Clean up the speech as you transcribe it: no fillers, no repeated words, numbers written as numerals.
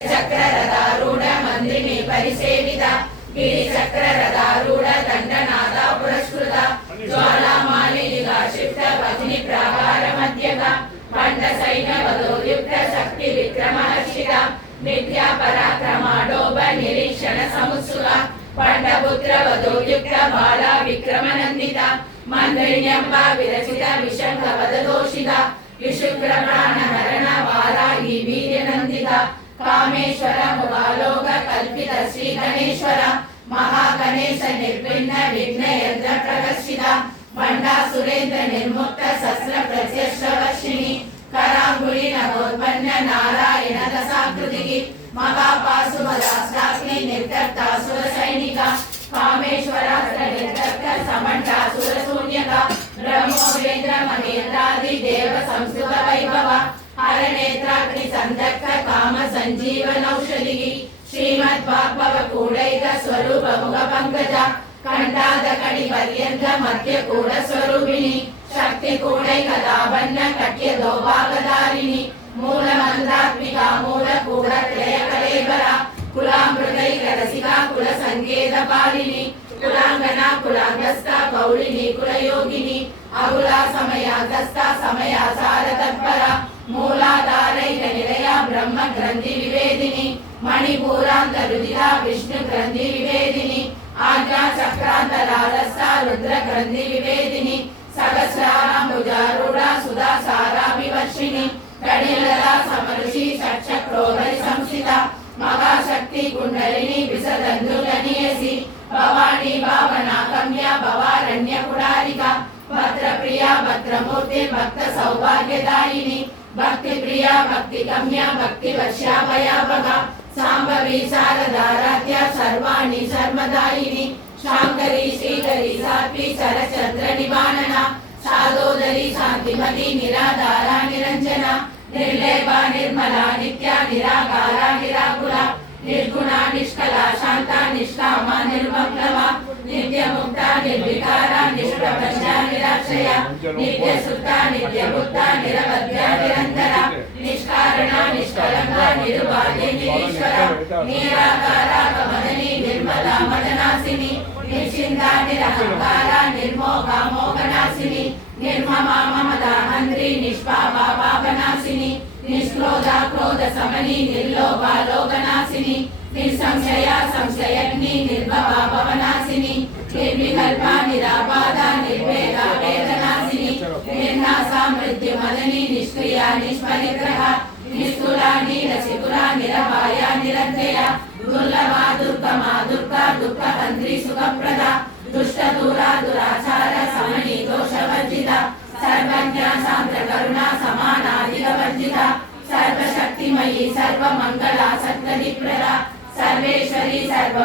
చక్రరథారూఢ మంత్రిని పరిసేవిత గిరిచక్రరథారూఢ దండనాద పురస్కృత జ్వాలామాలినిగా క్షిప్త పతిని ప్రాకార మధ్యక పండ సైన్యవదోయుక్త శక్తి విక్రమహర్షిత విద్యా పరాక్రమాడోబ నిరీక్షణ సముత్సుక పండపుత్ర వదోయుక్త బాల విక్రమనందిత మంత్రిణ్యంబ విరచిత విశంఖ వదదోషిత విశుక్ర ప్రాణహరణ వారాహి వీర్యనందిత కామేశ్వర ముఖాలోక కల్పిత శ్రీ గణేశ్వర మహాగణేశ నిర్విఘ్న విఘ్న యంత్ర ప్రదర్శిత బండా సురేంద్ర నిర్ముక్త శస్త్ర ప్రత్యక్షవర్షిణి కరాంగుళి నవోత్పన్న నారాయణ దశాకృతికి మహాపాశుపదాస్త్రాగ్ని నిర్దగ్ధాసుర సైనిక కామేశ్వరాస్త్ర నిర్దగ్ధ సమంటాసుర శూన్యక బ్రహ్మోవేంద్ర మహేంద్రాది దేవ సంస్కృత వైభవ హరనేత్రాగ్ని సందగ్ధ కామ సంజీవనౌషధి శ్రీమద్వాగ్భవ కూడైక స్వరూప ముఖ పంకజ కంఠాద కడి పర్యంత మధ్య కూడ స్వరూపిణి శక్తి కూడైక దాబన్న కట్య దౌభాగదారిణి మూల మంత్రాత్మిక మూల కూడ త్రయ కలేబర కులామృతైక రసిక కుల సంకేత పాలిని కులాంగన కులాంగస్థ కౌళిని కులయోగిని అగులా సమయాగస్థ సమయాసార తత్పర మూలాధారైక నిలయ బ్రహ్మ గ్రంథి వివేదిని మణిపూరాంత రుదిర విష్ణు గ్రంథి వివేదిని ఆజ్ఞా చక్రాంతరాలస్థ రుద్ర గ్రంథి వివేదిని సహస్రారాంబుజారూఢ సుధా సారాభివర్షిణి కడిలరా సమరుషి షట్చక్రోధరి సంస్థిత మహాశక్తి కుండలిని విసదందులనియసి భవానీ భావన కమ్య భవారణ్య పుడారిక భద్రప్రియ భద్రమూర్తి భక్త సౌభాగ్యదాయిని భక్తి ప్రియ భక్తి గమ్య భక్తి వర్షాభయాభగ సాంబవి శారదారాధ్య సర్వాణి సర్వదాయిని శాంకరి శ్రీకరి సాత్వి శరచంద్ర నివారణ సాదోదరి శాంతిమతి నిరాధార నిరంజన నిర్లేప నిర్మల నిత్య నిరాకార నిరాకుల నిర్గుణ నిష్కల శాంత నిష్కామ నిర్మగ్నవ నిత్య ముక్త నిర్వికార నిష్ప్రపంచ నిరాశ్రయ నిత్య సుత్త నిత్య ముక్త నిరవధ్య నిరంతర నిష్కారణ నిష్కలంక నిరుపాధి నిరీశ్వర నిరాకార కమదని నిర్మల మదనాసిని నిశ్చింత నిరహంకార నిర్మోహ మోహనాశిని నిర్మమ మమదాహంత్రి నిష్పాప పాపనాశిని నిష్క్రోధ క్రోధ సమని నిర్లోభ లోకనాశిని నిస్సంశయ సంశయగ్ని నిర్భవ భవనాశిని నిర్వికల్ప నిరాపాద నిర్వేద వేదనాశిని నిర్నాశ మృత్యుమదని నిష్క్రియ నిష్పరిగ్రహ నిస్థూల నీరసికుల నిరపాయ నిరంజయ దుర్లభ దుర్గమ దుర్గ దుఃఖహంత్రి సుఖప్రద దుష్ట దూర దురాచార సమని దోషవర్జిత సర్వజ్ఞ సాంద్ర కరుణ సమానాధిక వర్జిత సర్వశక్తిమయీ సర్వమంగళ సత్కదిప్రద సర్వేశ్వరి సర్వ